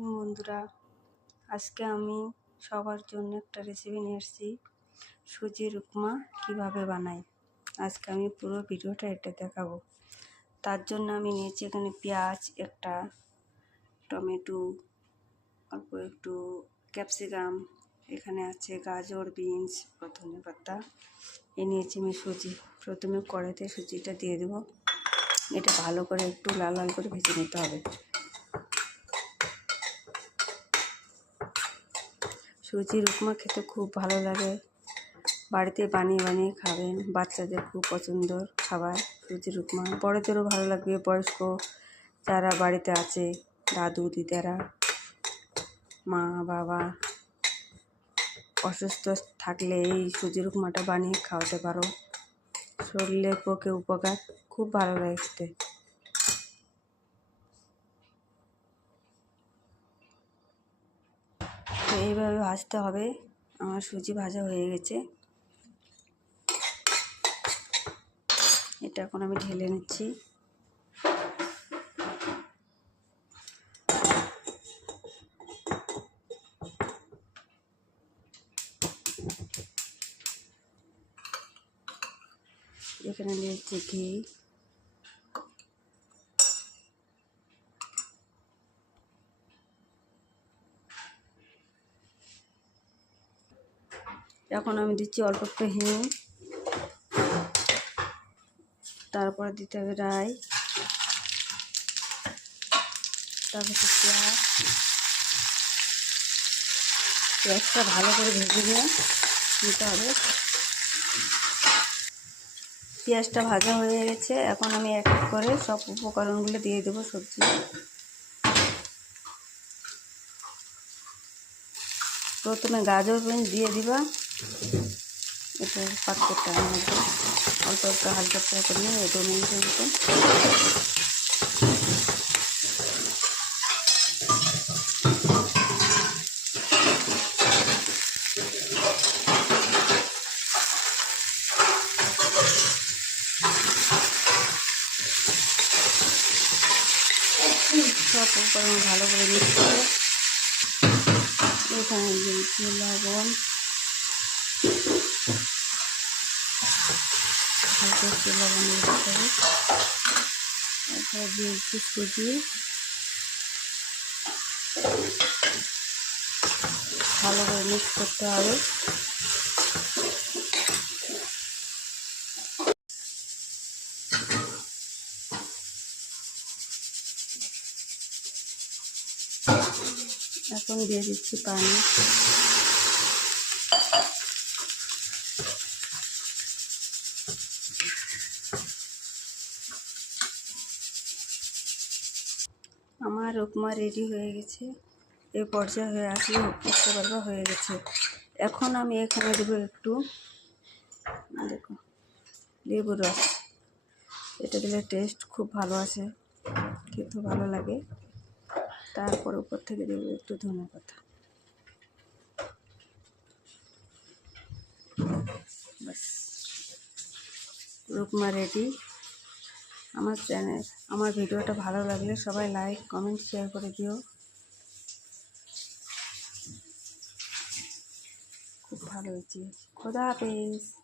Morning বন্ধুরা, আজকে আমি সবার জন্য একটা রেসিপি নিয়ে এসেছি। সুজির উপমা কীভাবে বানাই? আজকে আমি পুরো ভিডিওটা এটা দেখাবো। তার জন্য আমি নিয়েছি এখানে পেঁয়াজ, একটা টমেটো, অল্প একটু ক্যাপসিকাম, এখানে আছে গাজর, বিনস প্রথমে পাতা। এ নিয়েছি আমি সুজি। প্রথমে কড়াইতে সুজিটা দিয়ে দেবো। এটা ভালো করে একটু লাল লাল করে ভেজে নিতে হবে। সুজির উপমা খেতে খুব ভালো লাগে। বাড়িতে বানিয়ে বানিয়ে খাবেন। বাচ্চাদের খুব পছন্দর খাবার সুজির উপমা বড়োদেরও ভালো লাগবে, বয়স্ক যারা বাড়িতে আছে, দাদু, দিদারা, মা, বাবা অসুস্থ থাকলে এই সুজির উপমাটা বানিয়ে খাওয়াতে পারো। শরীরের পক্ষে উপকার। খুব ভালো লাগে খেতে তো এইভাবে ভাজতে হবে। আমার সুজি ভাজা হয়ে গেছে। এটা এখন আমি ঢেলে নিচ্ছি। এখানে নিয়েছি ঘি। এখন আমি দিচ্ছি অল্প একটু হিং। তারপরে দিতে হবে রাই। তারপর পেঁয়াজ। পেঁয়াজটা ভালো করে ভেজে নিয়ে নিতে হবে। পেঁয়াজটা ভাজা হয়ে গেছে। এখন আমি এক এক করে সব উপকরণগুলো দিয়ে দেবো সবজি। প্রথমে গাজর বিন দিয়ে দিবা। এটা পাত্রটা মধ্যে অল্প একটু হালকা ফ্রাই করে নিয়ে দু মিনিটের মতো। সব উপকরণ ভালো করে মিক্স করে, এখানে লবণ হালকা একটু লবণ দিতে হবে। তারপরে দিয়েছি সুজি ভালো করে মিক্স করতে হবে। এখন দিয়ে দিচ্ছি পানি। আমার উপমা রেডি হয়ে গেছে। এ পর্যায়ে হয়ে আসলে বুঝতে হয়ে গেছে। এখন আমি এখানে দেবো একটু দেখো, লেবুর রস। এটা দিলে টেস্ট খুব ভালো আছে খেতে ভালো লাগে। তারপর উপর থেকে দেবো একটু ধনে পাতা। বাস রুকমা রেডি আমার চ্যানেল। আমার ভিডিওটা ভালো লাগলে সবাই লাইক কমেন্ট শেয়ার করে দিও। খুব ভালো হয়েছে। খোদা হাফেজ।